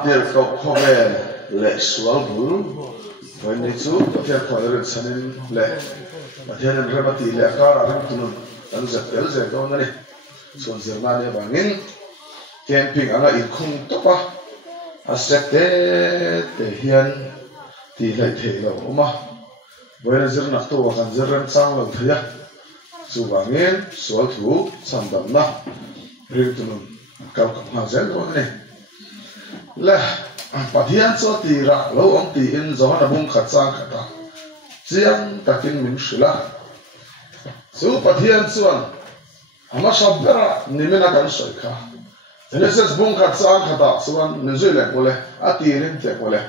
vantir kau khovel le sual bul when itu pathian khoirin sanin le pathian remati le akara ram tunun anu zakel ze kau ngani son zirna ne bangin camping anga ikhung topa asete te hian ti lai the lo oma when zirna to kan zirran sang lo thaya su bangin sual thu samdam na ring tunun kau kapha zel ko ne la pathian so ti ra lo om ti in zo na bung khat sang khata chiang takin min shila su pathian chuan ama shabbera nimena kan soi kha genesis bung khat sang khata suan nuzule bole ati rin te bole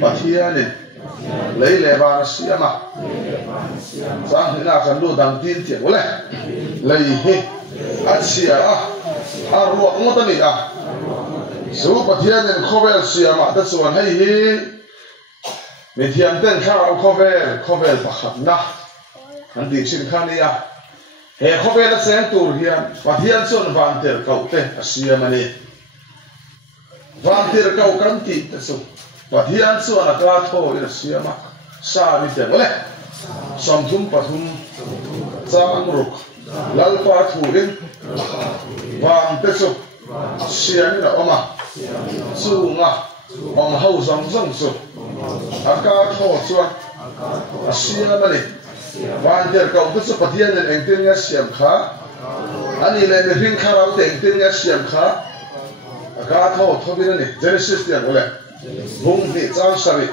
pathian in leile ba na siama sang hina kan lu dang tin te bole lei he asia arwa ngotani su pathian in khovel siama ta chuan hei hi mithiam ten kha khovel pakhat na an ti chin khania he khovel a seng tur hian pathian chuan vanter kaute asiam ani vanter kau kan ti ta su pathian chuan a ka tho in asiama sa ni te ole somthum pathum chang ruk lalpa thurin van te su siam na oma su nga om hau zong zong su aka tho chuan asiam ani vanter kau te su pathian in engtin nga siam kha ani le me ring kharau te engtin nga siam kha aka tho thobin ani genesis te ole bung ni chang sari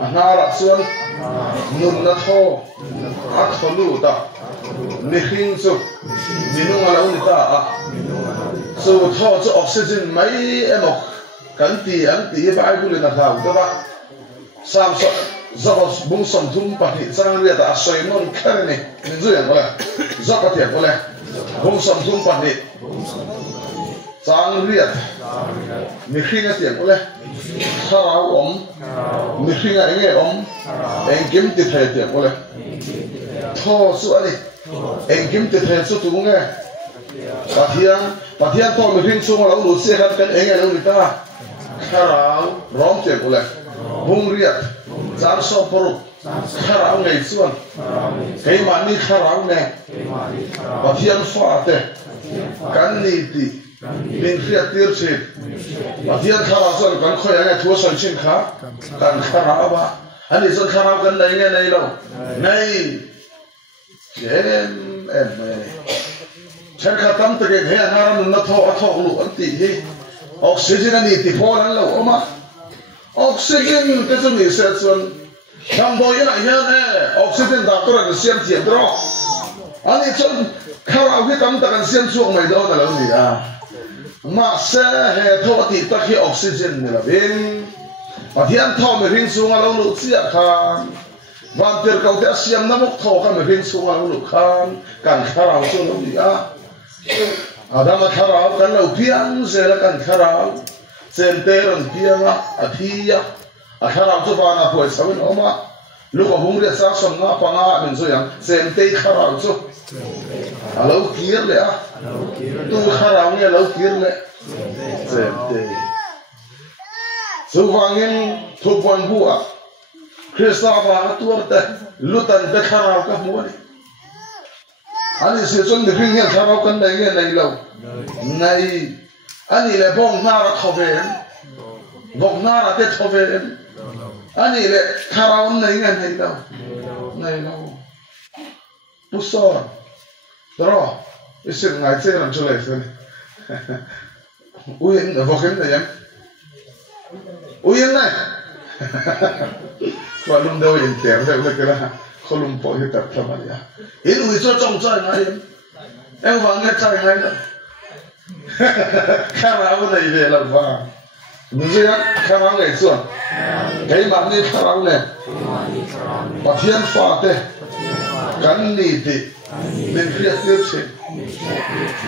anara chuan nun na tho a tholu ta ni hing chu minung ala uni ta a so tho chu oxygen mai emok kan ti an ti bible na thau ta ba sam so zos bung som thum pa ni chang ria ta soi non kharni min zu yang ole zapat ya ole bung som thum pa ni chang ria mi hing a tiang ole kharau om mi hing a enge om engkim ti thai tiang ole tho su ani engkim ti thai su tu nge pathian tho mi hing su lo lu se kan enge lo ni ta kharau rom tiang ole bung ria chang so poru kharau nei chuan kei mani kharau ne pathian fa te kan ni ti min khriat tir chhe pathian kharau chuan kan khoi anga thu san chin kha kan kharau ba ani chuan kharau kan nei nge nei lo nei em mai chen kha tam te ge he anaram na tho a tho lu an ti hi oxygen ani ti phol an lo oma oxygen te chu ni se chuan thang bo ina hian e oxygen doctor an siam tiam dro ani chuan kharau hi tam ta kan siam chuak mai do na lo ni a ma se he tho ti ta hi oxygen ni la bin pathian tho me ring chu nga lo lu chia khan van ter kau te siam na mok tho ka me ring chu nga lo lu khan kan kharau chu lo ni a adam kharau kan lo pian se la kan kharau center pianga athia akharau chu va na phoi sawin oma luka hungria sa som na panga min zo yang center kharau chu alo kir le a tu kharau nge lo kir le center so wangin thupon bua krista va tuarte lutan te kharau ka muani ani se chon de ring hian kharau kan nei nge nei lo nei ani le bong na ra thoven bong na ra te thoven ani le kharau nei nge nei lo puso dro isin ngai che ram chule fen uyen vokem ne yam uyen na walum do yin ter de kala kholum po hi tar thamania in ui cho chong chai ngai em wang nge chai ngai na kharau nei ve la wa nuzia kharau ngai chuan kai ma ni kharau ne pathian fa te kan ni ti min khriat tir che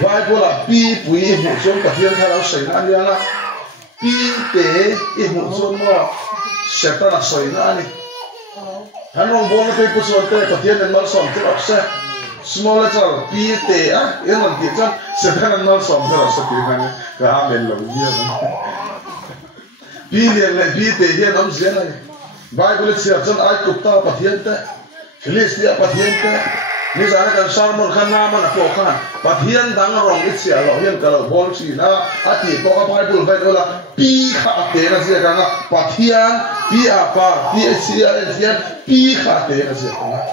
vai bola pi pui hu chong pathian kharau sei na nia na pi te I hu chong mo seta na soi na ni han rong bon te pu chon te pathian en mal som te opse small letter P T ah yang nanti kan sekarang nol somber seperti mana kami lalu dia P T dia nom siapa ni Bible siapa kan ayat kupta patiente Filistia patiente misalnya kan Salmon kan nama nak kokan patient dangarong itu Allah yang kalau boleh na ati kok Bible baik olah pi khate na sia kan patient pi apa pi sia pi khate na sia kan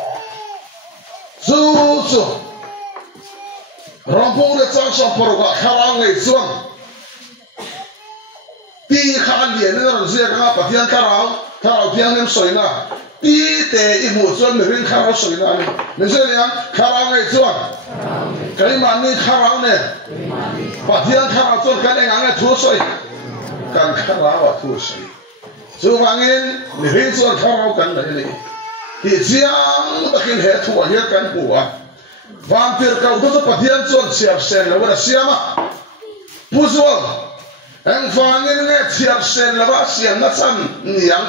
so rampung le chang som poroga kharang ngai chuan pi khan lian na sia kan patient karau piang nem soina pi te imu chuan mi ring kharau soina ni ni se liang kharau ngai chuan kai man ni kharau ne patient kharau chuan kan engang thu soi kan kharau thu soi chu wangin mi ring chuan kharau kan lai ni ki chiang takin he thu a hiat kan pu a van tir kau tu patient chuan siap sen lo na siama puzual ang wangin nge siap sen la ba siam na chan niang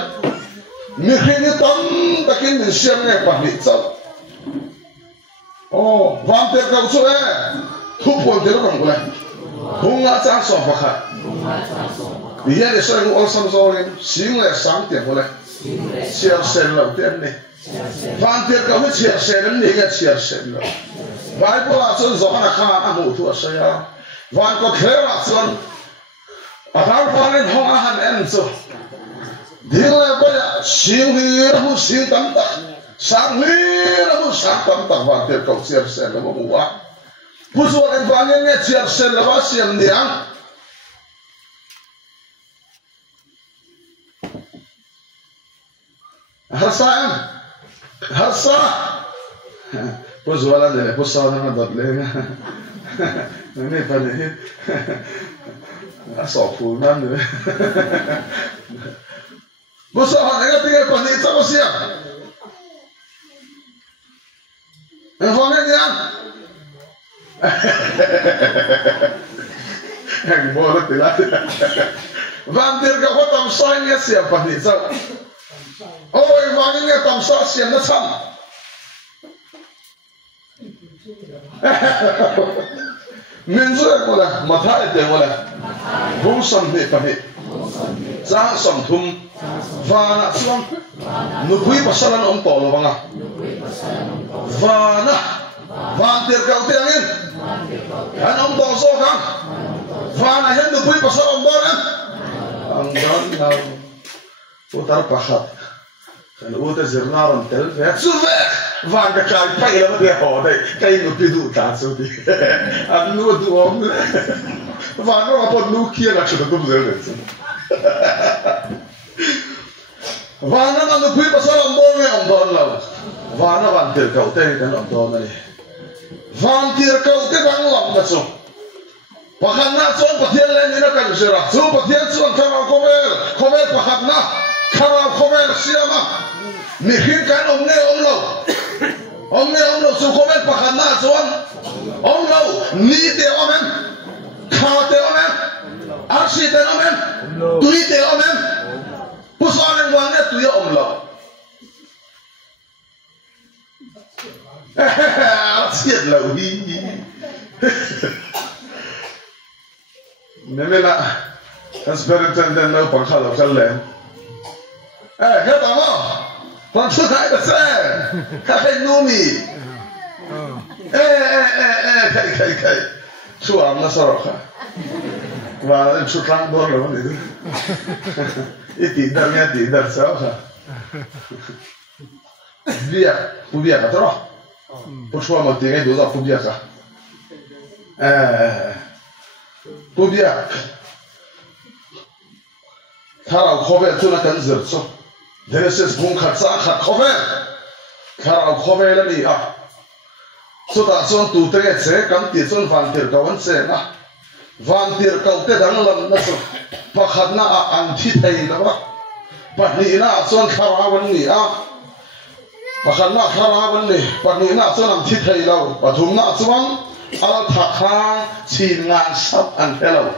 mi khini tam takin min siam nge pa ni chau oh van tir kau chu e thu pon tir kang kula hunga chang so pa kha dia le so ol sam so le sing le sang tian kula siap sen lo tian ni van tir kau ni siap sen ni nge siap sen lo Bible a chun zo na kha a mu thu a sa ya van ko khera chun Ahal panen hong ahan en so, dile baya singlir hu sing tam tak, sanglir hu sang tam tak water kau siap sen lama muak, pusuan en panen ne siap sen lama siam diang, harsa, pusuan dele pusuan na dot le, ne panen. Asal pun mana? Masa orang tinggal panik sama siap. Informasi yang, yang boleh tidak. Vantir kau tamsah ni siap panik sama. Oh, informasi ni tamsah siap nasam. Menjual mula, mata itu mula. Bungsam ni panik, zang sam thum, vana suang, nukui pasaran om tolo banga, vana, vantir kau tiangin, kan om tolo sokang, vana hen nukui pasaran om boran, anggan kau, putar pahat, kan udah zernaran tel, suve. Van ka kai pai la de ho dai kai no pidu ta so di an no du om van no po nu kia la chu do bu de van na no pui pa sa om bon me om don la van na van tir kau te kan om don ni van tir kau te bang lam na so pakhan na chon pathian le ni na kan sira chu pathian chuan khara khovel pakhat na khara khovel siama mi khin kan om ne om lo Om lo sukomen pakhan na chuan om lo ni te omen kha te omen arsi te omen tui te omen pusan wang ne tu om lo siat lo hi nemela transparent dan no pakha lo chal le he ta mo Pan tu kai bese, kai numi. Kai. Chuang na sarok. Wala chu trang bor lo ni. Iti dar sa ha. Pubia ka tro. Puchwa mo tinga do za pubia ka. Pubia. Thara khobe tu na kan zir so. This is bung khatsa khat khove kharau khove la ni a so ta chon tu te che kam ti chon van tir kawan che na van tir kau te dang lam na so pakhat na an thi thei la ba pahni na chon kharawan ni a pakhat na kharawan ni pahni na chon am thi thei lo pathum na chon al tha khang chin ngan sap an hello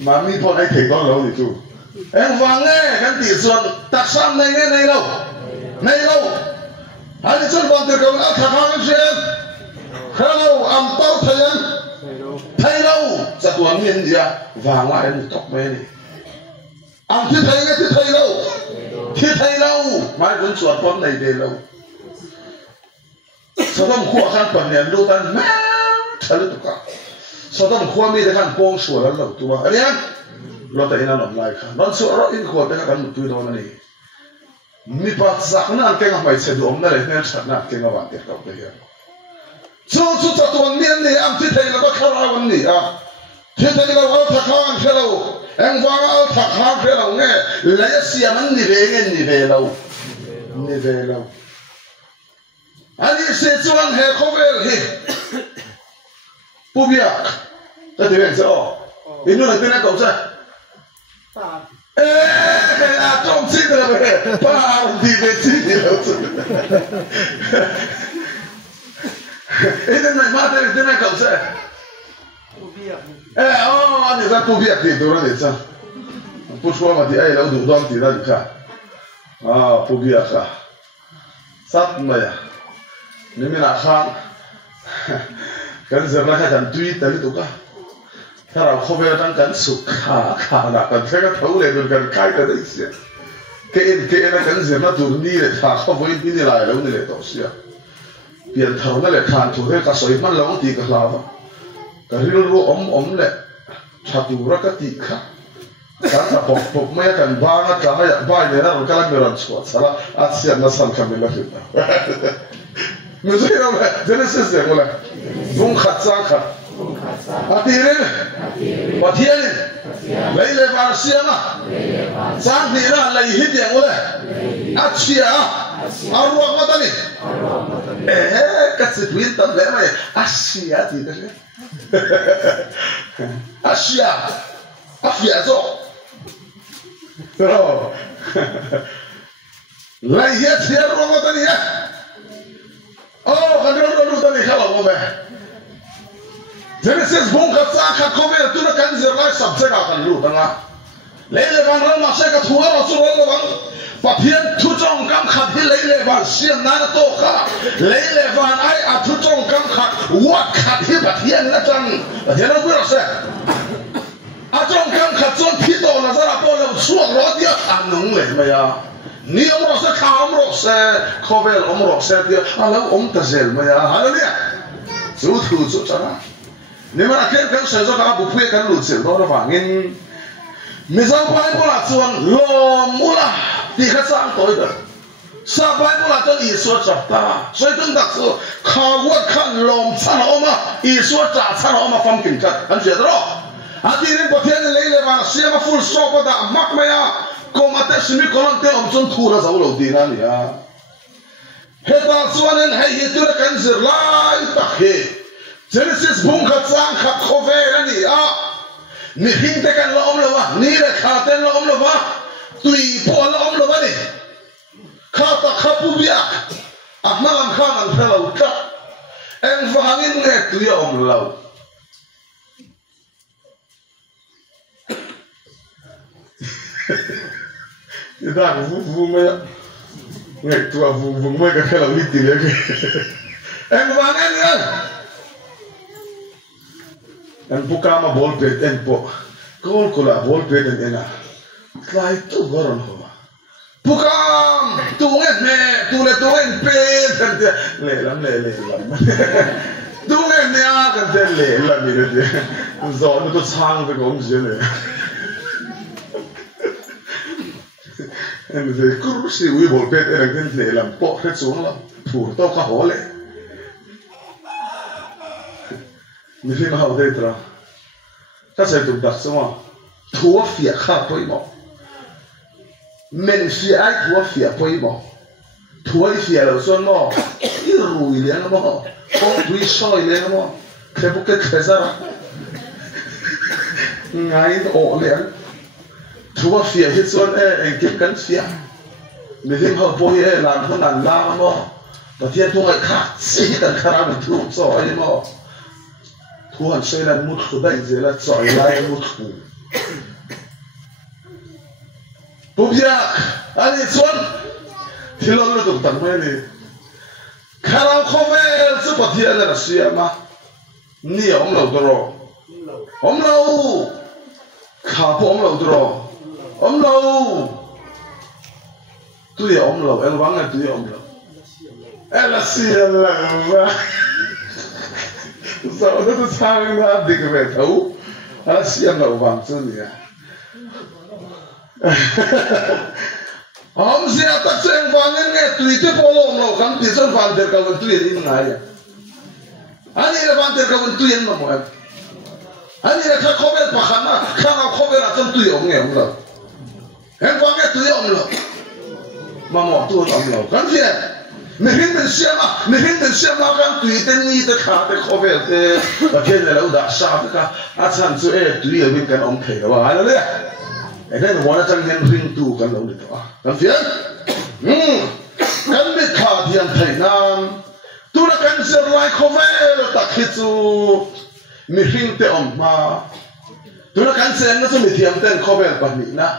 mami pon ai thei dong lo ni tu em vang nghe kan ti suan tak sam nei nghe nei lo anh chọn bằng tiền công ăn thằng hàng xem hello am tao thấy đâu sẽ tuần miền gì à vàng lại một tóc mê này am thiết thấy đâu mai vẫn suốt con này về đâu sao tao khua khăn phần này lưu tan mẹ thấy được cả sao tao khua mi để khăn bông sủa là lâu tua anh em lo tay nó làm lại khăn nó sủa rồi in khua để khăn một túi đó này mi bắt giặc nó ăn cái ngọc mày sẽ đuổi nó lại nên chặt nát cái ngọc vàng tiệt cầu cái here chú chặt tuần miên này am thiết thấy là bắt khăn ao này à thiết thấy là ao thạc hàng thế đâu em vang ao thạc hàng thế đâu nghe lấy xiêm anh đi về lâu anh sẽ chọn hệ cover hi Pubiak, ta thấy sao? Ini nanti nak kau sah? Trong sini lah be, paham di sini lah. Ini nak mata ini nak kau sah? Pubiak. Ni sah Pubiak ni, tu orang ni sah. Pushwa mati ay lau dudang tidak dikah. Pubiak kah? Sat maya. Ni mina khang. Kan zerna kan tweet tadi tu kah? Kalau cover kan suka nak kan saya tahu le tu kan kai kan isi. Ke kan zerna tu ni le tak cover ini lah le ni le tu sia. Biar tahu le kan tu le kasoi man lau ti kahlawa. Karil ru le satu rakat tiga. Kan pok maya kan banget kahaya banyak orang kalau beran suat salah asyik nasal kami lah kita. Mesti apa? Genesis ya mulai. Bung khatsak. Atirin. Patian. Laile varsiana. Sandira lai hit yang mulai. Asia. Arwah mata ni. Kasih duit tak lama ya. Asia tidak. Asia. Asia so. Terus. Lai hit dia arwah mata ni ya. Kan dulu tadi kalau mau Genesis bungkat sah cover tu nak kan zerlai subjek akan lu tengah. Lele bang ram masih kat huar Rasulullah bang. Papian tu jong kam khat hi lele bang siam nana toka. Lele bang ai tu jong kam khat wat khat hi papian na jang. Papian aku rasa. Jong kam khat jong pito na zara po na suang rodia anung le maya. Ni rasa kaum rasa cover rasa dia alau tazel maya. Halo dia. Suatu cara. Ni mana kan saya kan buku kan lucu, orang fangin. Misal paling pola cuan lo mula dikasang toy dah. Sampai pola cuan Yesus cipta. Saya tu tak so kawat kan lom sana oma Yesus cipta sana oma famkin kat. Anjir terus. Hadirin petian lele mana siapa full stop pada mak maya. Kau mati sini kolon te omson thura jauh dinan ya. Heta cuanin hai itu kan zirlai tak he. Genesis bungkat sang khat cover ni ni hinte kan lo lawa ni le khaten lo lawa tui po lo lawa ni khata khapu biak ahmalam khaman fellow ka en vangin ne tu ya law ida vu me ne tu vu me ka fellow liti le en vangin ya en buka ma ball pet en po kol kola ball pet en ena klai tu goron ho buka tu nget me tu le pet le lam tu nget ne a kan te le lam ni de zo no to chang de gom je le en de kursi wi ball pet en kan le lam po het so la pur to ka ho le ni fi ma hau deitra ta sai tu dak sama thua fia kha poi mo men fi ai thua fia poi mo thua fia lo son mo i rui le mo ko tui soi le mo ke bu ke khazara ngai o le thua fia hit son en ke kan fia ni fi ma poi la thon an la mo ta tian tu ngai kha si kan khara mu thu so ai mo Tuhan saya nak mut khudai zelat soal lain mut khu. Pubiak, ani suan, tilol lu tu tak mana ni. Karang khovel su pathian la siama ni om lo dro om lo kha po om lo dro om lo tu ye om lo el wang tu ye om lo el siala ba so đó sang ra đi cái về thấu nó xiêm lậu vàng chân gì à ông sẽ tắt sen vàng nghe tùy thế polo lậu khám thì chân vàng được cái tùy đi ngay à anh ấy là vàng được cái tùy mà mọi anh ấy là khá khó biết mà khám à khá nào khó biết là chân tùy ông nghe ông lậu em vàng nghe tùy ông lậu mà mọi tu ông lậu khám gì mình hình xem mà cái tùy tên ni tên khá tên khó biết thế và cái này là đã sao thế cả à chẳng số tùy ở bên cái ông thầy đó anh đấy anh ấy nói là chẳng nên hình tu cái lâu được à cái phiền cái biết khá thì anh thầy nam tu là cái gì lại khó biết là ta khi chú mình hình tên ông mà tu là cái gì nó sẽ mình thiam tên khó biết bao nhiêu na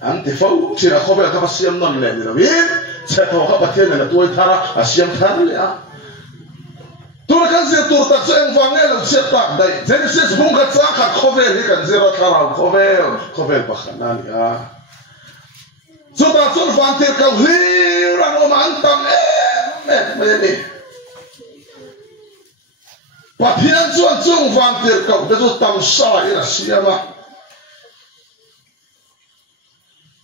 anh thì phâu chỉ là khó biết các bác sĩ non lên rồi biết sẽ thọ các bác thiên này là tôi thara à xiêm thara đấy à tôi là cái gì tôi ta sẽ em vang nghe là sẽ tạm đây thế thì sẽ dùng cái giá cả khó về thì cái gì là thara khó về bác khana đấy à chúng ta sẽ vang tiền cầu hi ra nó mang tâm em bây giờ đi bác thiên chuẩn dùng vang tiền cầu để chúng tâm sai là xiêm mà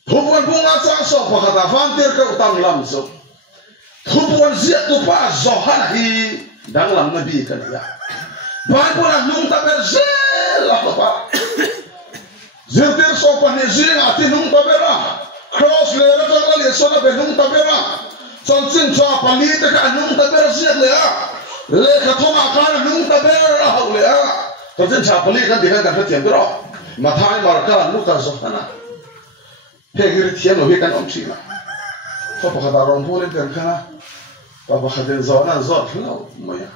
Thupuan bunga sang so pakata vantir ka utang lam so. Thupuan zia tu pa zohan hi dang lam nabi kan ya. Ban pula nung ta ber zel la pa. Zirtir so pa ne zing ati nung ta bera. Cross le la ta le so na be nung ta bera. Chon chin cha pa ni ta ka nung ta bera zia le a. Le ka thoma ka nung ta bera ha le a. Chon chin cha pa ni kan dikan kan thiam ro. Mathai mar ka lu ka zohana. Thế cái thiam nó biết cái ông chị mà, có bao giờ rong phố lên tiền khá, và bao giờ gió là gió thế nào mới à,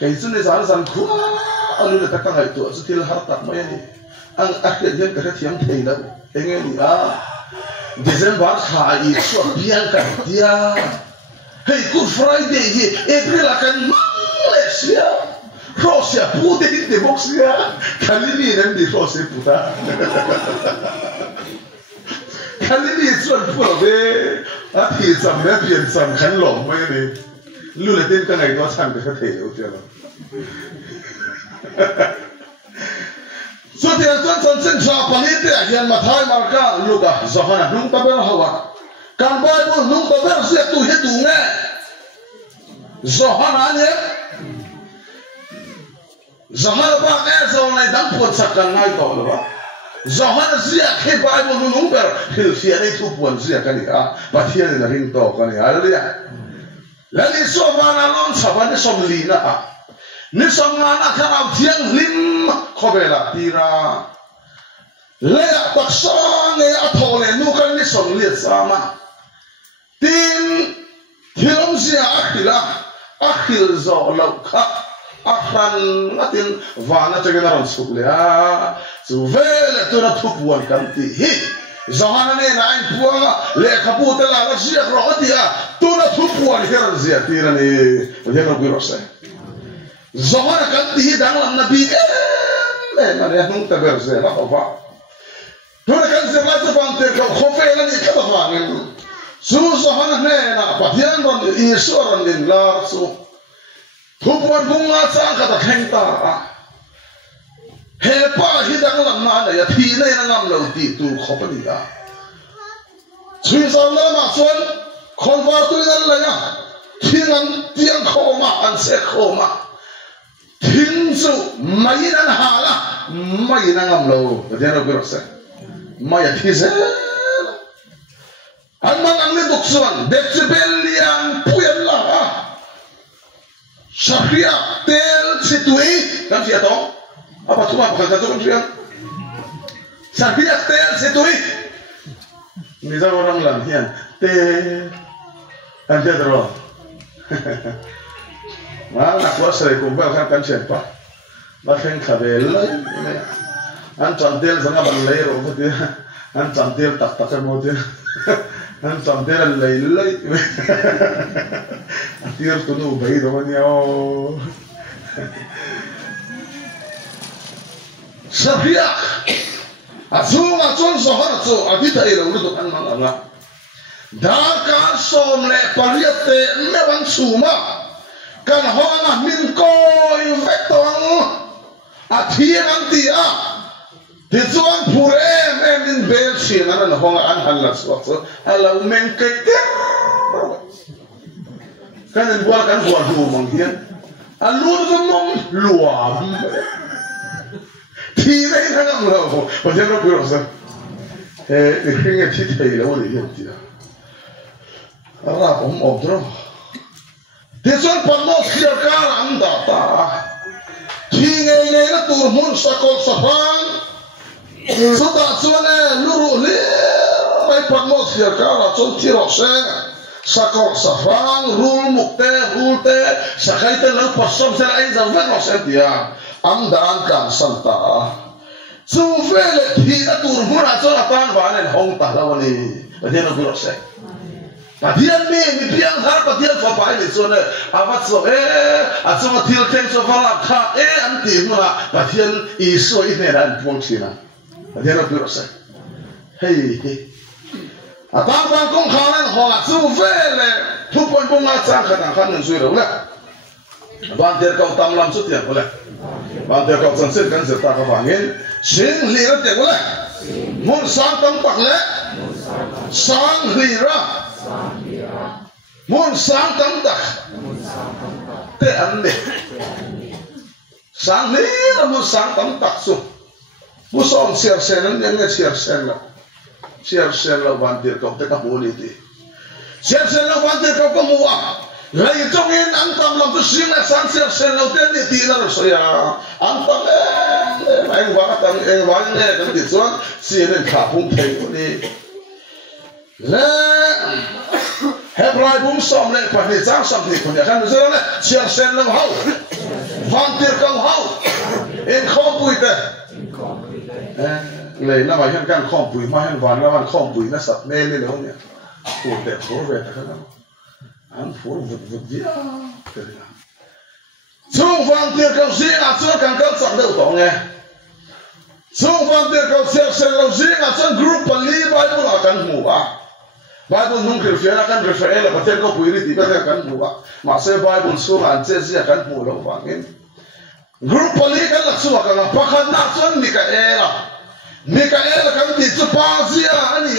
cái chuyện này giá rằng quá, anh ấy ta cái tuổi sẽ thiếu hạt tạt mới này, anh akhir dia cái thiam thấy đâu, thế nghe đi à, December khai suốt biang cả dia, hey Good Friday gì, April akan Malaysia, Russia Putin di Boxia, kali ini nanti Russia putar. Kali ni suan pula be, api sam be pian sam kan long mai ni, lu le tin kan ai do sam ke thei lu tia lo. So tian suan sen sa pani te hian ma thai mar ka lu ka zohana nung ta ber hawa. Kan Bible nung ta ber se tu he tu nge. Zohana ne. Zohana ba e zo nai dang pon sak kan nai to lo ba. Zohana zia ke Bible nung ber hil fia nei tu puan zia kan ya pathian na ring to kan ya le lani so vana lon chaban som lina a ni som ngana khana thiang lim khobela tira le taksa nge a thole nu kan ni som le sama tin thiam zia akhil zo lo kha akhan atin vana chagena ron sukle a Vele tu na thupuan kan ti hi Zohana ne na ain puanga le khaputa la zia rotia tu na thupuan her zia tira ni odeno birose Zohana kan ti dang lam nabi ma ne hung ta berze la fa tu na kan se la ta bang te ko khofela ni ka ba ngin su Zohana ne na pathian ron isuran din la su thupuan bunga sang ka ta khenta Hepa hidang lam na ya thi nei na ngam lo ti tu khopani ya chui sam na ma chuan khonwar tu nan la ya thingan tiang khoma an se khoma thin su mai nan hala mai na ngam lo de no gro se mai ya thi se an man ang le duk suan decibel yang puyan la shakria tel situi kan sia to apa cuma bukan satu kan sampai tel setui misal orang latihan tel kan dia terus mana kuat sering kumpul kan siapa bahkan kabel an cantil sangat berlay robot dia an cantil tak mau dia an cantil lay Tiar tu nu bayi tu ni oh. Sabiak, azung sohar tu, adi tak ilu tu kan mana. Dah som le pariate mewan suma, kan hong min koi vektor, adi nanti Dijuang pure min bel sih, nana hong halas waktu, halau mengketer. Kan buat dua mungkin, alur semua luar. Tidak ini kan mula, macam apa berasa? Ini cerita ini awal ini tidak. Arab obro. Dijuang pernah siarkan anda tak. Tinggal ini turun sakol sapang. Sudah cuman luru le, mai pernah siarkan acun tiroseng. Sakor sapang, rul mukte, rulte, sakai telah pasang selain zaman masa dia. Anda angkat santa. Suvele tidak turun acun apaan bahan hong tahlawan ini. Dia nak beroseng. Padian ni piang har padian fapai ni soalnya awat so asal matil ten so falak kah anti mula padian isu ini dan fungsinya padian apa rasa hei atau bangkong kanan holat suvele tupon bunga cangkatan kanan suira ulah banter kau tamlam sutiap ulah banter kau sensit kan serta kebangin sing lirat ya ulah mun sang tampak le sang lirat Mun sang tamdak, te ande, sang ni mun sang tamdak su, musom siar senan yang siar senla bantir kau te kapuli ti, siar senla bantir kau kamuah, lagi jongin antam lam tu sini sang siar senla te ni ti lar soya, antam eng wangat kan disuan sini kapung teh ni. Hebrai bung som le pani jang som ni punya kan zero le siar sen lo hau vantir kau hau in kompui te le na mai kan kompui ma han van la van kompui na sat ne le lo ne ku te ko ve ta kan an fu vu dia te la chung vantir kau sing a chung kan kau sak do tong ne chung vantir kau siar sen lo sing a chung group pali bible akan mu ba Bible nung Rafael kan Rafael patel ko puiri tiba kan buka masa Bible surah ances akan pulau bangin grup pali kan laksu akan pakan naksun Mikael kan di Spazia ani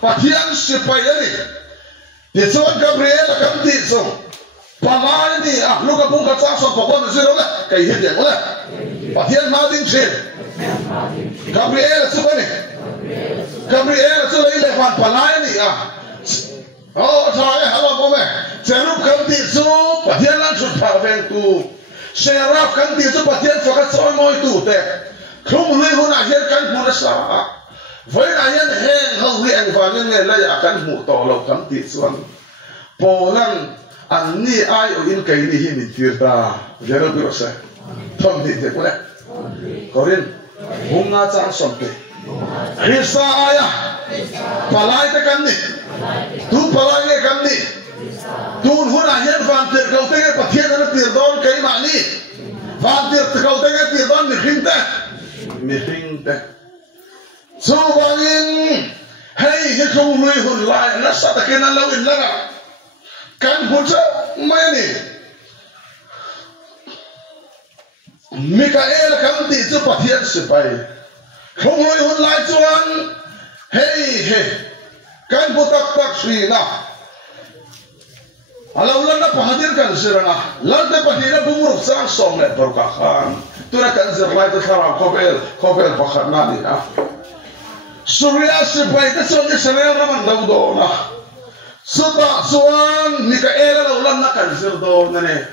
patian supaya ni di Gabriel kan di pamai ni lu kapung kacang so pokok zero lah kayak dia boleh patian mading sih Gabriel supaya ni Gabriel tu lagi lepas palai ni oh saya halau pome Serap kan tisu patian langsung parveng tu Serap kan tisu patian fakat soal mau itu teh kamu lihat akhir kan merasa Vai ayan heng hawi ang fangin ngelai akan mutolok kan tisuan polang anni ay o in kay ni himitirta jero birose tom ni te kule korin bunga chang somte Risa ayah, palai tekan ni, tu palai ni kan ni, tu hun ayer vantir kau tengah patian ada tirdon kay mani, vantir kau tengah tirdon mihing teh, so bangin, hey hikau lui hun lai, nasa takinan lawin laga, kan buca mana Mikael kan di tu patian sipai. Không lôi hôn lại chuan hey kan butak tak sina alau lana pahadir kan sirana lante pahira bumuruk sang som le berkahan tura kan sirlai tu khara kopel pakharna ni surya sipai ta chuan Israel raman daudona suta chuan Mikael laulan na kan sirdo nane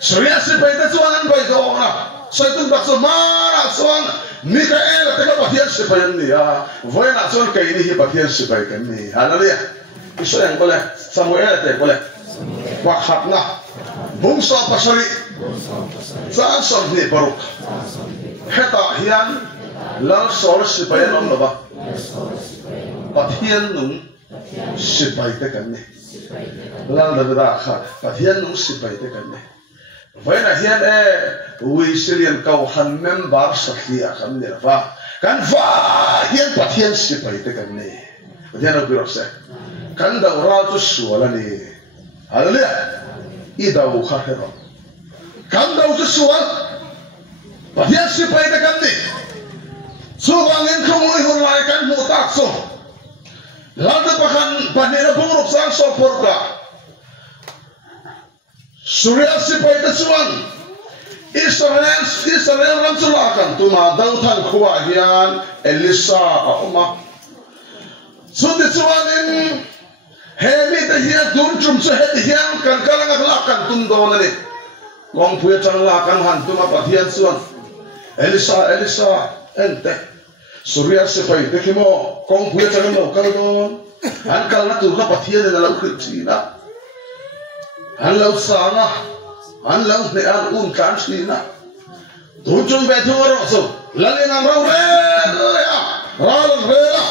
surya sipai ta chuan an bai dona saitun bakso mara chuan Mikael teka patian sipayan niya, voy na son kay ini patian sipay kami. Haleluya. Iso yang boleh Samuel te boleh. Wakhat na. Bungso pasari. Saan son ni baruk. Heta hian lal sol sipayan om ba. Patian nung sipay te kami. lal da beda kha pathian nung sipai te kan ne vai na hian we silian kau han member sakhia kan ne va kan va hian pathian sipai te kan ne pathian no biro se kan da ra tu suala ni haleluya I da u kha hero kan da u tu sual pathian sipai te kan ne so wangin khomoi hun lai kan mu tak so lada pakan panera penguruk sang sopor ka surya sipai tesuan Israel ramsulakan tuma dautan kuwa hian Elisa oma so tesuan in hemi te hian dunjum so het hian kan kalang aklakan tundo nani kong puya chang lakan han tuma pathian suan Elisa ente surya sipai dekimo kong puya chang lo kalon an kal na tu ka pathian na lo khina an lo sanga an lo ne an kan china tu chung be thu ro so laleng am ro re ya ral re la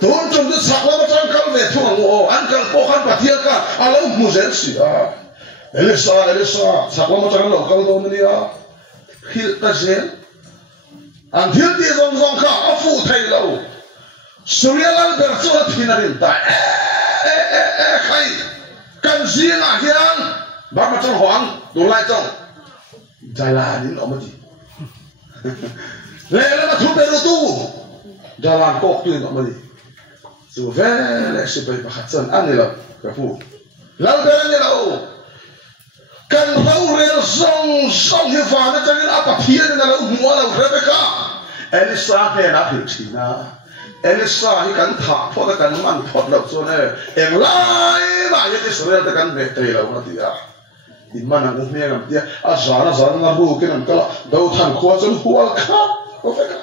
tu chung de sakla ba chang kal be thu ngo an kal po khan pathian ka alo mu zer si a Elisa sakla ma chang lo kal do ni ya khil ta zen an thil ti zong kha a fu thai lo surya lal ber chu thinarin ta khai kan zinga hian ba ma chang hoang du lai chong jalan omati le ma thu pe tu jalan kok tu omati so vele se pe pakhatsan anelo ka fu lal ber ni lo kan rau rel song hi fa na changin apa phian na lo mo lo Rebecca Elisa pe na phina Elisa hi kan tha pho da kan man phot lo so ne em lai ba ye Israel ta kan be te lo na ti a in man ang me ngam ti a zana na ru ke nam kala do than kho chon hual kha o fe ka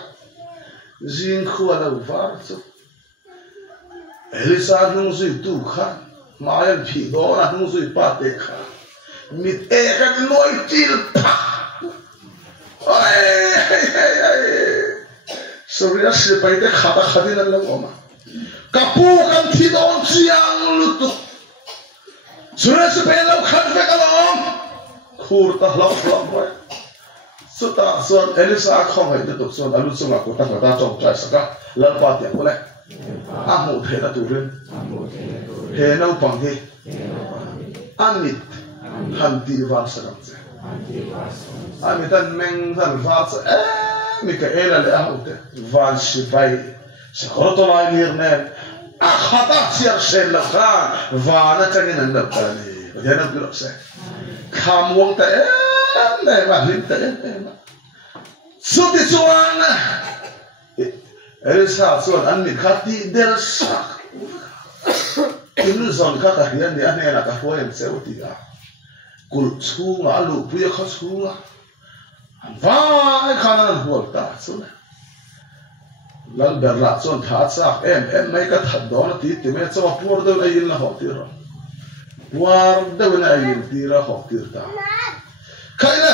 jin kho la var chu Elisa nung zui tu kha ma yan phi do na nung zui pa te kha mit e kan noi til pa surya sipai te khata khadin lang oma kapu kan thi don chiang lutu surya sipai lo khat fe kalom khur ta lo boy suta son Elisa khong hai tu son alu sunga ko ta ta chong chai saka lan pa tiang ko le a mu the ta tu rin he no pang he amit han ti van sakam che amit an meng van va Mikaela le ahote van sipai sakoroto lai nirnen akhata siar sel la kha vana changin an napani badena bilok se khamwong ta ne ma lim ta ma suti suana Elisa suan an mi khati del sak inu zon kha ka hian ni ane na ka hoem seuti ga kul chunga alu puya kha chunga vai khana hual ta chune lal berla chon tha cha em mai ka thad do na ti ti me chawa pur do ai la ho ti ro war do na ai ti ra ho ti ta khaila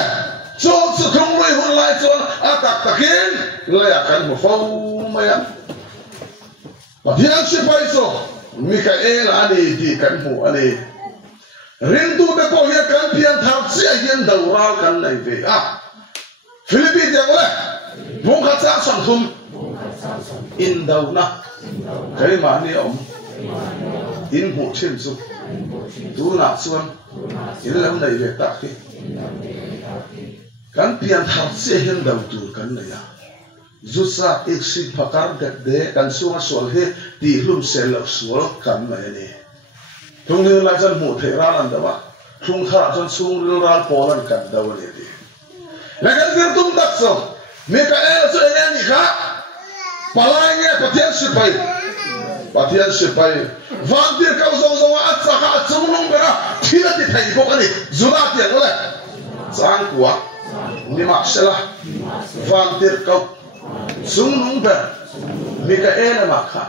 cho chu thong roi hun lai chon a tak takin la ya kan mo fo ma ya pa hian si pai so Mikael ani ti kan mu ani rin tu te ko ya kan pian thar chi a hian do ra kan nei ve a Philippines yang oleh bongkar sang thum in đâu na cái mà ni om in mu chen su tu na suan in lam nei ve ta ki kan pian thar se hen dau tu kan nei ya zusa exit phakar de kan sunga sol he ti hlum sel lo sol kan mai ni thung ni la chan mu the ra lan da ba thung kha chan sung ru ral polan kan dau ni ti lagan vir tum dak so Mikael so ene ni kha palai nge pathian sipai van dir ka zo zo at sa kha chung nong bera thila ti thai ko ani zuna ti ole sang kwa ni ma sela van dir ka chung nong ber Mikael ma kha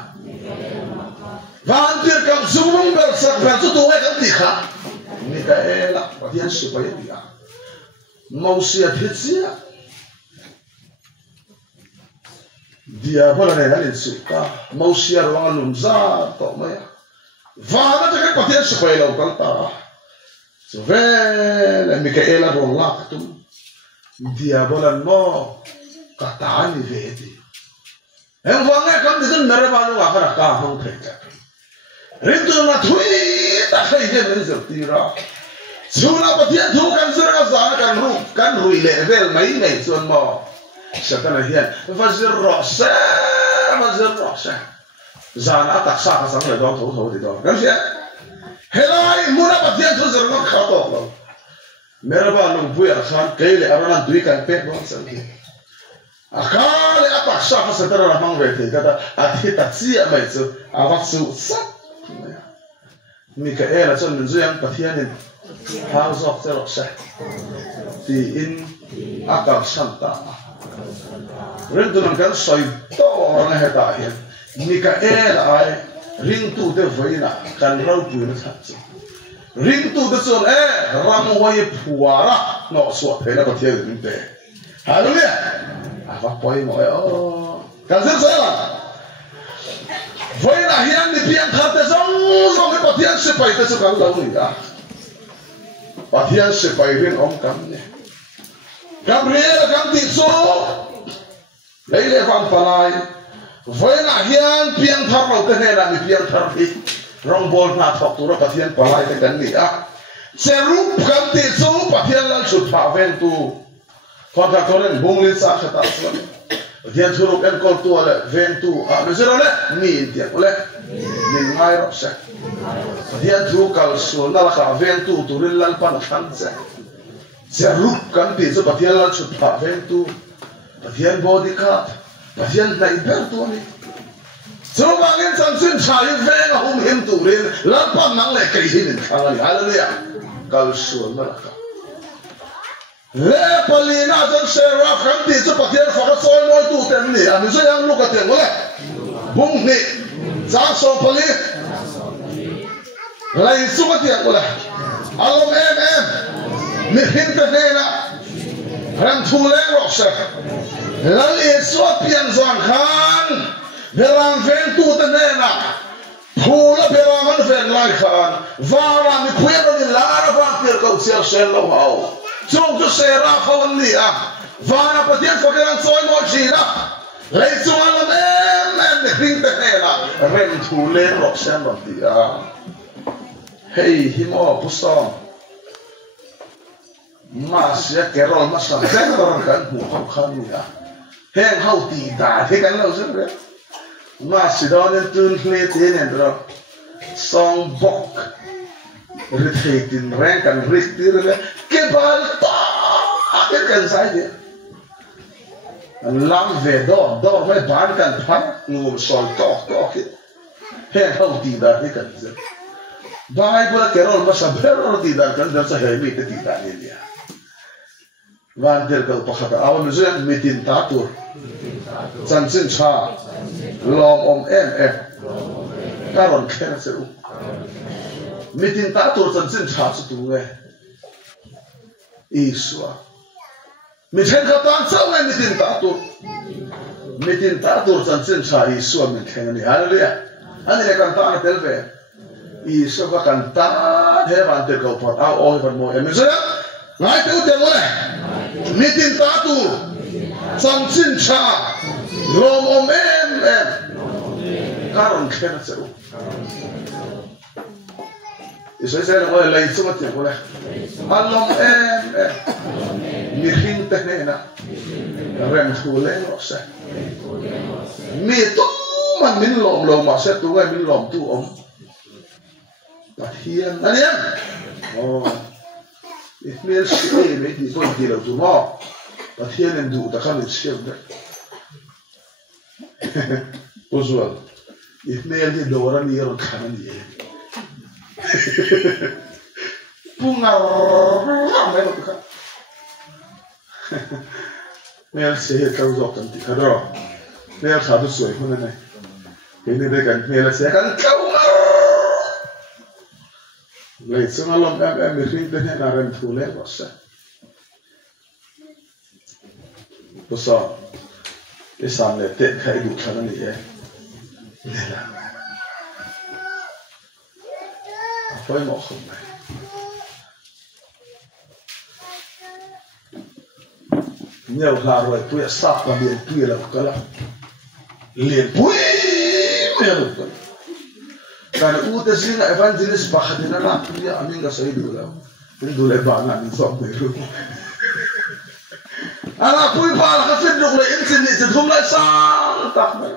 van dir ka chung nong ber sa ber tu to ka ti kha Mikael pathian sipai dia Mausia Hitsia dia pala ne halin suka Mausia ruang lumza to maya vana te kan pathian se pai lo kal ta so ve Mikaela rong lak tum diabolan mo katani vedi em wanga kam de mere balu akara ka hong pheka rindu na thui ta khai je men zo tira suna pathian thu kan zira za kan rui level mai nei chon mo satana hian vazir rosa zana tak sa ka sang le do tho ti do kan sia helai muna pathian thu zir no kha to lo mere balu buya khan keile arana dui kan pe bon sang ki akale atak sa ka satana na mang ve te kata athi tatsia mai chu awak su sa Mikaela chon min zu yang pathian in house of the rosa ti in akal santa rendunan kan soi to na heta hian Mikaela ai ring tu de voina kan rau pu na tha chu ring tu de chon ram hoi phuara no so thena pathian in te hallelujah ava poi mo kan zen sai la voina hian ni pian khat te zong me pathian se pai te chu kan lo ni da pathian se pai rin om kam ne Gabriel kam ti so leile van palai voina hian pian thar lo te ne la ni pian thar hi rong bol na thok tu ro pathian palai te kan ni a serup kam ti so pathian lal chu pha ven tu kontra koren bungli sa khata so Dian suruh kan kau tu oleh ventu, macam oleh ni dia oleh ni ngai rasa. Dian suruh kalau sunnah lah ventu turun lalpan kanse. Seruk kan dia sebab dia lalu cepat ventu, dian bodyguard, dian naik bertu ni. Sebab angin sansun saya veng hum turun lalpan nang lekai ini kali. Haleluya. Kalau sunnah lah. Le palina jan seraf kan ti chu pathian faka soi moi tu tem ni ami so yang luka tem ole bung ni za so pali lai su ka ti ole alom mi hin te na ram thu le ro sa lal e so pian zon khan beram ven tu te na phula beraman ven lai khan vara mi phuya ni lara van ter ko sia sel lo hau chung tu sera khawan ni a vana pathian fakaran soi mo china lei chung alam em hring te hela rem thu le ro sem ro ti a hey himo pusam ma sia kerol ma sam te ro kan hu khan ni a heng hau ti da the kan lo sem re ma si don tun hle te nen ro song bok retreatin rank and riktir ke balta ke kan sai dia lam ve do me ban kan phan ngum sol to ke he hau ti da ke kan ze bible ke rol ma saber ti da kan da sa he mi te ti da ni dia van der kal pakhata aw me zen mitin tatur chan chin cha lom om karon khen se u mitin tatur chan chin cha chu tu nge Iswa. Miten katan sama mitin tatur sansin sa Iswa miten ni haleluya. Ani le kantaan telve. Iswa kantaan hewan te kau pot au oi pan mo. Misalnya ngai te ute mo le. Mitin tatur sansin sa lom om karon kena seru. Isoi saya nak boleh lain semua tiap boleh. Alom mihin teknena, rem thule losa. Mi tu man min lom masa tu kan min lom tu om. Pathian, anian. Oh, ismil sih ni di pun di laut tu mau. Pathian yang du tak kan siap dah. Usual, ismil di dua orang ni orang kanan dia. Pungar ramai tu kan. Mel sehet kau jawab nanti. Ada. Mel satu suai mana ni? Ini dekan mel sehet kan kau mar. Lain semalam miring dengan naran thule basa. Basa. Isan le tek kai du kan ni ya. phơi mỏ không này nhiều là rồi tôi sắp và liền tôi là cái là liền bui nhiều cái này u thế gì này evangelist bác thì nó làm tôi anh ấy cái sấy đủ rồi nhưng đủ lại bạn anh xong rồi luôn anh bui ba là cái phim được lại in gì thì không lại sao tắc này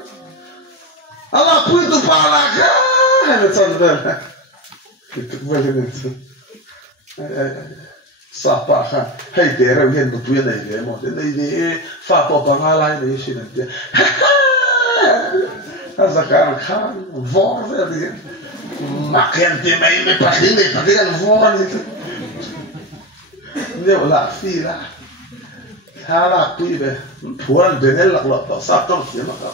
anh bui tụ ba là cái này xong rồi cái vậy này sapa khan hay để rồi hiện một chuyện này để một cái này để pha bỏ bằng ai để xin được cái zakar khan võ về đi mà khen thì mày phải đi cái võ đi nhiều là phi là khá là quý về thuần về nên lạc tao sắp trong tiếng mà tao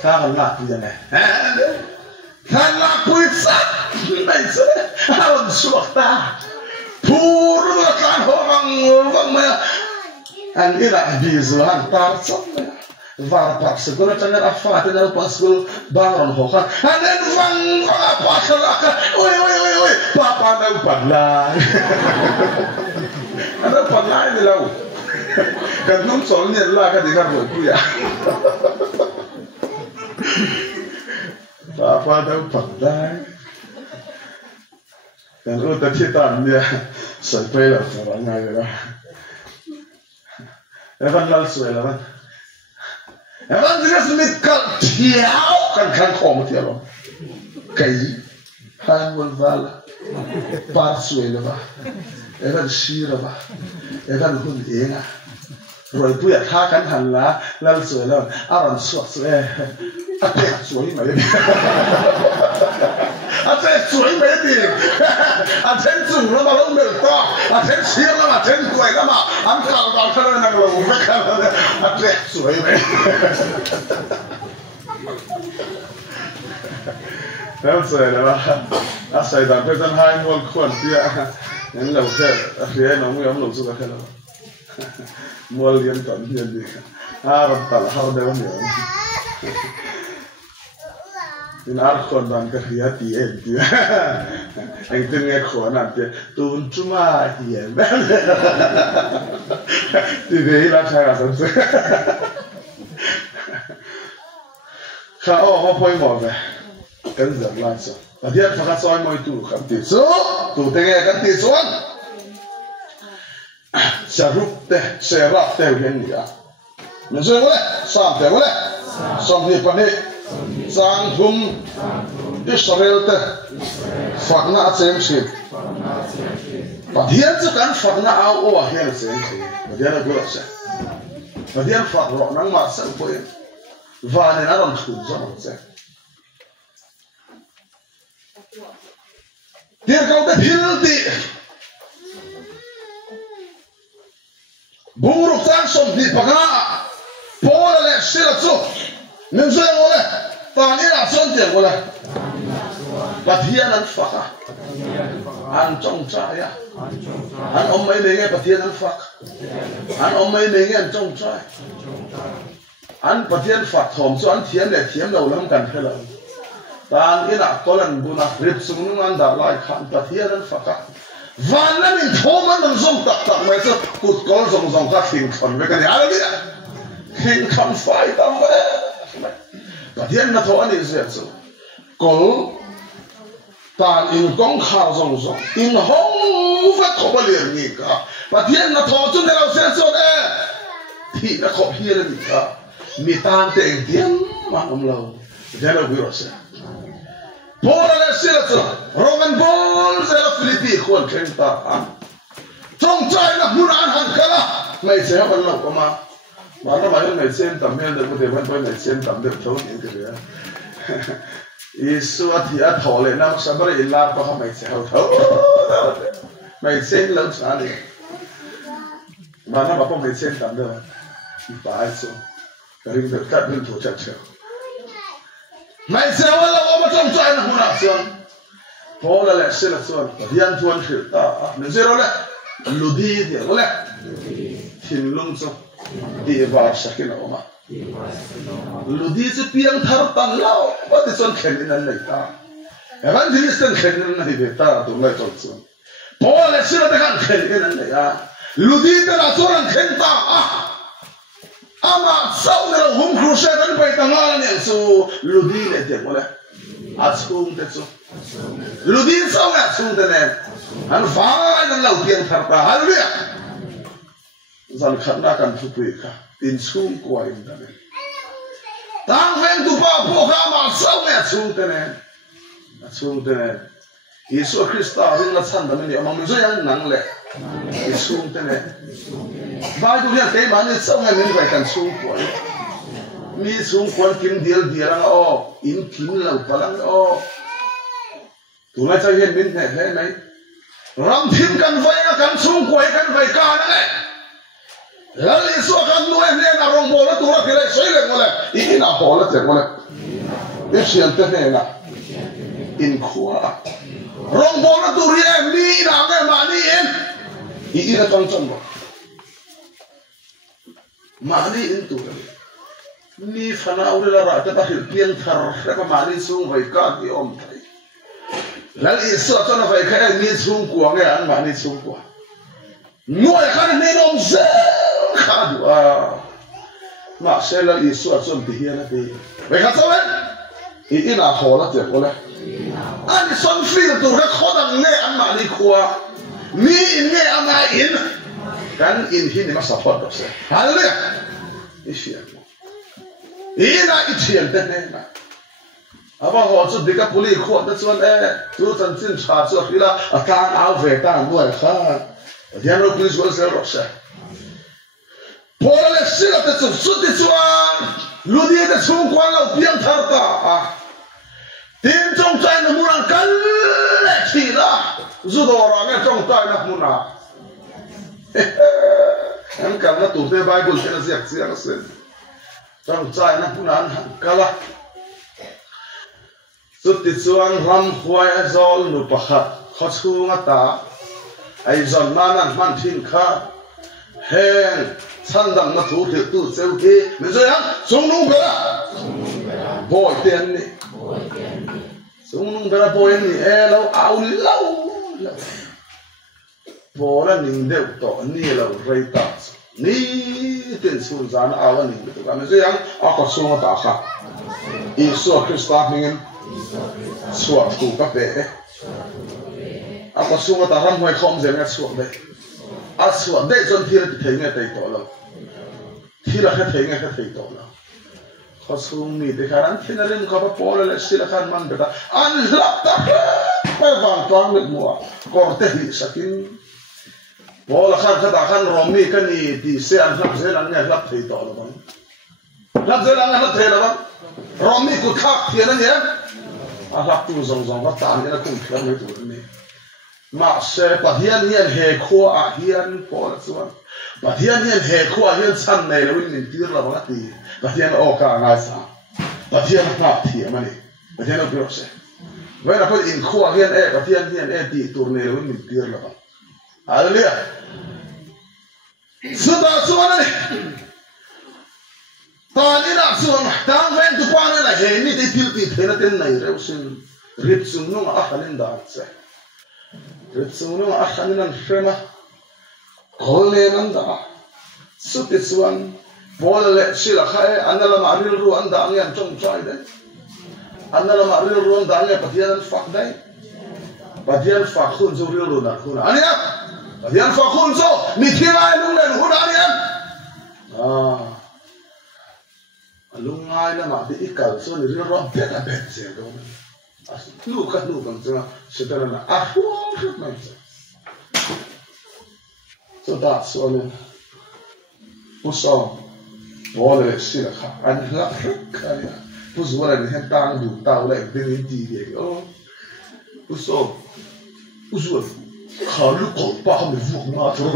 khá là quý này khá là quý sắc này sẽ ăn suốt ta pur là kan vang mày anh ấy là bị dù hắn ta sắp và bác sĩ có chân là phát nên là bác sĩ bang rồi họ khăn anh ấy vang bác sĩ là ôi papa đâu bắt lại anh ấy bắt lại đi đâu cần nông sản nhận là cái gì cả rồi cứ ya papa đâu bắt lại dan ưu tiên tan dia sợi phê là phải ngay rồi đó evan lal suy là evan evan chỉ là smith cắt thiao kan khó một thiao cái han vul val par suy là ba evan shi là ba evan hun enga rồi bây giờ tha kan han la lal suy là aran suy suy mà đi anh suy mấy đi, anh chủ nó mà lúc được to, anh xiên nó mà anh quậy nó mà, anh cào vào cho nó năng lượng rất là, anh suy mấy, em suy là ba, anh suy rằng bây giờ hai người khuẩn kia, những lâu thế, phía nó mới ông lâu suốt cái lâu, mua liên toàn liên đi, làm tao là hao đều nhiều. In arkon dan kerja tiap dia, itu ni kau nanti tuan cuma hian, tidak lah saya rasa. Kau apa yang mau be? Kan zaman so. Tadi ada fakat soal mau itu kan tisu, tu tengah kan tisuan. Serap teh yang dia. Macam boleh, sampai boleh, sampai panik. Sang hum Israel te fakna acem sih. Padian tu kan fakna au akhir sih. Padian aku rasa. Padian fakro nang masa upaya. Vane naram khud zaman sih. Dia kau te hilti. Buruk sang som di pagna. Pola le sila tu. Nunggu yang boleh, tani nak sontek boleh. Patian an fakah, an cong caya, an omai dengan patian an fak, an omai dengan cong caya, an patian fak thom so an tiam le tiam lau lam kan thela. Tani nak kolan guna rip sungungan dah lai kan patian an fakah. Van lamin thoman an zong tak macam kut kol zong kat king kon mereka ni ada dia, king kon fight apa? Patian na thọ anh sẽ so, col tan in công khảo song in hong phát khó liền gì cả. Patian na thọ chúng ta sẽ so đấy, thì nó khó hiền gì cả. Mi tan tiền tiền mà ông lâu, thế là vui rồi. Paul là sẽ so, Roman Paul sẽ là Philippi khuôn khen ta. Trong trái là muốn ăn hàng cả là, ngày sẽ vẫn lâu có mà. Mà nó nói ngày xem tầm hiện được có thể vẫn nói ngày xem tầm được thấu những cái đấy. Isu thì ăn thọ lên năm sau đó làm có không ngày sẽ thấu. Ngày xem lâu xa đi. Mà nó bảo không ngày xem tầm được. Phải xuống. Cái hình được cắt lên thủ chặt chở. Ngày xem là lâu mà trong trái nó không nào xuống. Paul là lẽ sẽ là xuống. Hiền thuần khử ta. Nên sẽ đó là ludi thì có lẽ. Thìn lung xuống. Di var sakit nama. Ludi sepiang thar tanlau, apa tu son khenin an leita. evangelist kan khen na hi beta tu lai tot chu Paul le sira kan khen en le ya ludi ta na soran khen ta ama sau na hum crusade kan pai ta ngala ne su ludi le te mole achung te chu ludi sau na chung te ne an fa na lau pian thar ta hallelujah zan khatna kan thu pui kha tin chung ko in da ne tang ven tu pa po kha ma sau na chung te ne chung te ne Yesus Kristus ring la chan da ne ma mu zo yang nang le chung te ne bai tu ya te ma ne sau na ne bai kan chung ko mi chung kon kim dial diarang o in kim lau palang o tu la cha yen min he nai ram thim kan vai kan chung ko kan vai ka na le lali so kan nu em le na rong bo la tu la ke le soi le mo le I na ho la te mo le e sian te ne na in khua rong bo la tu ri em ni na nge ma ni en I na tong chong bo ma ni in tu ni fana uri la ra ta ta hil pian thar ka ma ni sung vai ka ki om thai lali so to na vai ka ni sung ko nge an ma ni sung ko noi kan ne nom se Kadua, mak saya Yesus asal dihian nanti. Mereka tahu kan? Ini nak holat je boleh. Ani son feel tu rek hodang ne an mani kuah, ni ne amain kan ini masa support dosa. Hallelujah. Isian. Ini nak isian tenena. Apa holat dekat puli kuat tu tuan tu tansin charge kira akan awet tang buat kan. Dia nak polis boleh serosah. Paul le sila te tsut te chuan ludi te chung kwan lo piang thar ta tin chong chai na muran kal le thi la zu do ra nge chong chai na muna an kal na tu te bible te na siak siak sen chong chai na muna an kala tsut te chuan ram khwai azol nu pakhat khachunga ta ai zon manan man thin kha hen Sandang na tu tu sel ke, macam yang sungung bera, boy tian ni, sungung bera boy ni, lau au lau, bola ning deu to ni lau reita, ni ten sunzan awan ning tu kan, macam yang aku sungut akak, Yesus Kristus ningen, suatu kape, aku sungut aram mai kom jangan suat deh. Aswa deh zon tiada tengah teh tolong, tiada tengah tolong. Khasung ni dekaran finarin kapa pola le silakan man beta anlap tak pevang tuang le mua korte hi sakin pola kan katakan romi kan ni di se anlap se annya lap teh tolong. Lap se annya lap teh tolong. Romi ku kak tiada ni ya. Alap tu zong ka tan ni la kung kian itu ni. Mak se patian hian he kho a hian Paul chuan patian hian he kho a hian chan nei lo in tir la ba ti patian o ka ngai sa patian na thi mani patian o se vai na ko in kho a hian patian hian ti tur nei lo in tir la ba hallelujah suda chuan ni ta ni na chuan tang ven tu pa na he ni te til ti thena ten nei reu sin rip sum no a hanin da se Ritsunu akhanan frema kolenan da supitsuan bolale sila khae anala maril ru anda angan chong chai de anala maril ru anda angan patian fak dai patian fak khun zo ril ru na khun ania patian fak khun zo ni thilai lung len hu ania alungai na ma di ikal so ni ril ru bet a bet se do nu kan cuma sederhana aku macam so that's all pusong boleh silakan anda kaya puswala ni hentang du tahu lagi dengan dia oh pusong puswala kalau kau paham itu macam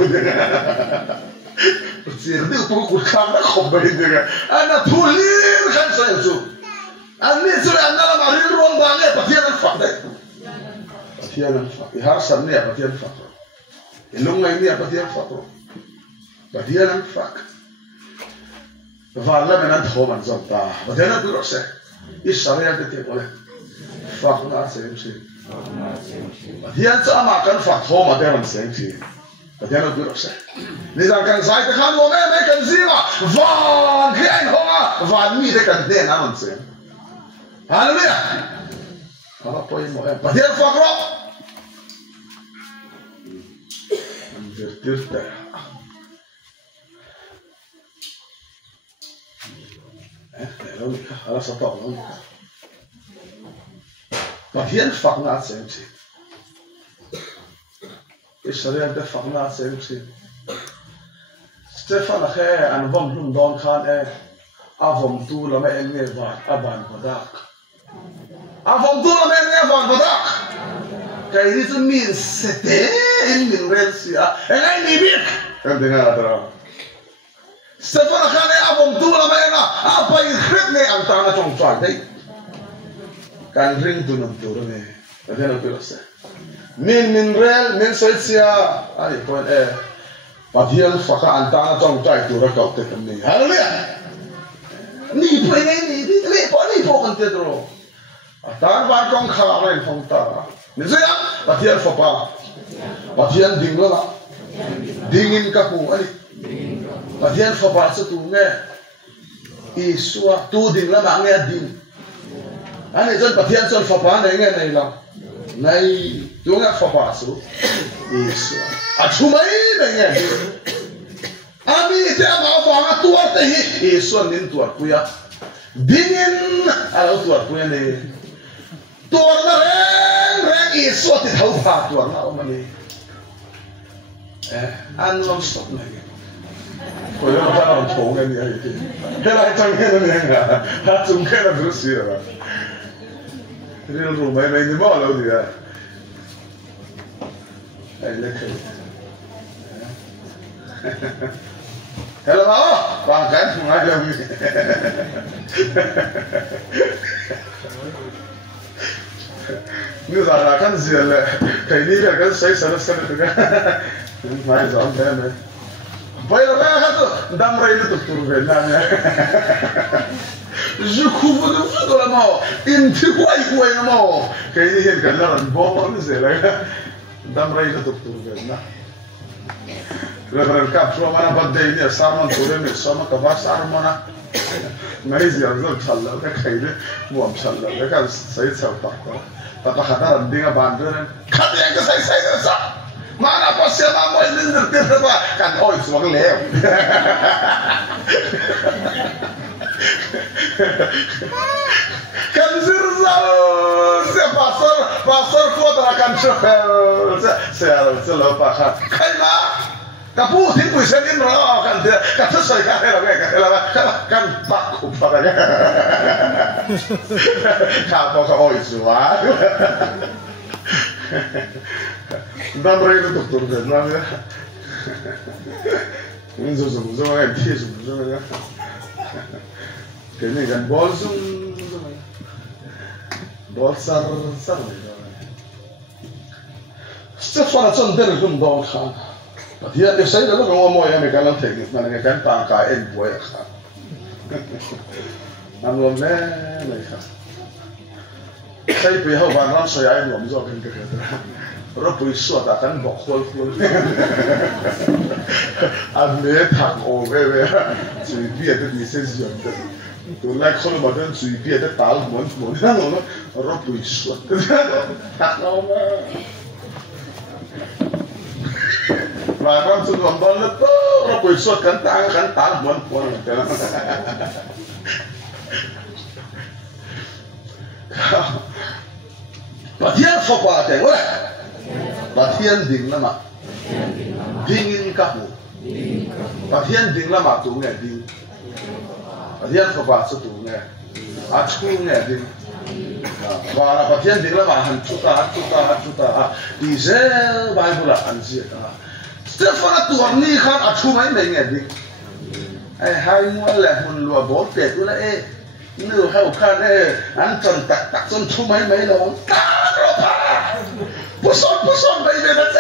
Sirdi pukul kamera komplain juga. Anak tulir kan saya tu. Ani sudah anda marin ruang bangai patian fak deh. Patian fak. Harsan ni patian fak. Ilung ini patian fak. Patian fak. Valla menan thoman zanta. Patian tu rasa. Israel tu boleh. phật na xem chi hiền cho mà cần phật thô mà đem làm xem chi và theo nó biết được sẽ nên rằng cần sai thì khám lo mấy cần gì mà vàng cái anh hoa vàng mi để cần tiền ăn làm xem hallelujah kalau poin mau em và theo phật đó virtud ala sa tao no mà hiền phật na xem chi Israel de phật na xem chi Stefan khe an vom lum don khan avom tu la me enge va aban badak avom tu la me enge va badak kai ri tu min sete in min relsia engai ni bik kan dengar atara Stefan khan avom tu la me enga apai khret ne an ta na chong chai dei kan ring tu nam tu ne ada na pelasa min rel min selsia ai point Pathian faka antana trong trai tu ra kau te kami. Hallelujah. Ni po ni ni po kan te dro. Atan ban kong khala rai phong ta. Ni se ya pathian fapa. Pathian ding la. Dingin ka pu ani. Pathian fapa sa tu nge. Isua tu ding la ma nge ding. Ani jon pathian jon fapa nei nge nei la. Nei tu nge fapa su. Isua. Achumai nge. Ami te ama fanga tuar te hi Yesus nin tuar puya dingin ala tuar puya ne tuar na reng Yesus te thau pha tuar na omani an long stop na ge ko yo ta on thong ni ai ti hela tang he na nga ha chung ke na du si ra real ru mai mai ni mo lo di ai le ke Hello, bang kan semua ada ni. Ni zara kan ziale, kaini dia kan saya sana tu kan. Mari jom deh. Bayar apa tu? Dam rai itu turun namanya. Jukubu tu tu lah mau, inti kuai mau. Kaini dia kan orang bohong ziale. Dam rai itu turun nah. Reverend Kap cuma mana badai ni sarman turun ni sama kabas armana. Nai ziar zor challah, kan kaini muam challah, kan saya cakap tak. Tapi kata dia bandar, kata yang saya rasa. Mana pasal nama ini tertiba kan oi semua lewat. Kan sirzal se pasal kuat akan cakap saya lupa kaina kapu tipu senin roh kan dia kata saya kan takut padanya kapok oi semua. Dan mereka itu doktor kan, namanya. Ini zoom kan, dia zoom kan. Kini kan bol zoom, bol sar. Stefan Johnson dari zoom bol kan. Dia saya dah ngomong ya mereka lang teknik, mana kan pangkain boy kan. Namlom mereka. Saya pergi hawan saya yang ngomong soal kerja. Rapoi suat akan bokol. Ane tak over, cui biar tu lisensi jangan. Tu like kalau macam cui biar tu tahu mon, nano rapoi suat. Tak over. Macam tu lambang tu rapoi suat kan tahu mon. Patian fopa tengok. Patian ding lama, dingin kamu. Patian ding lama tu nge ding. Patian fopa tu nge, aku nge ding. Wala patian ding lama hancuta. Diesel Bible anjir. Stefan tu ni kan aku main nge ding. Hai mualah mun luar bote tu lah Nu hau kan anton tak tu main lo. Pusong bayi bebas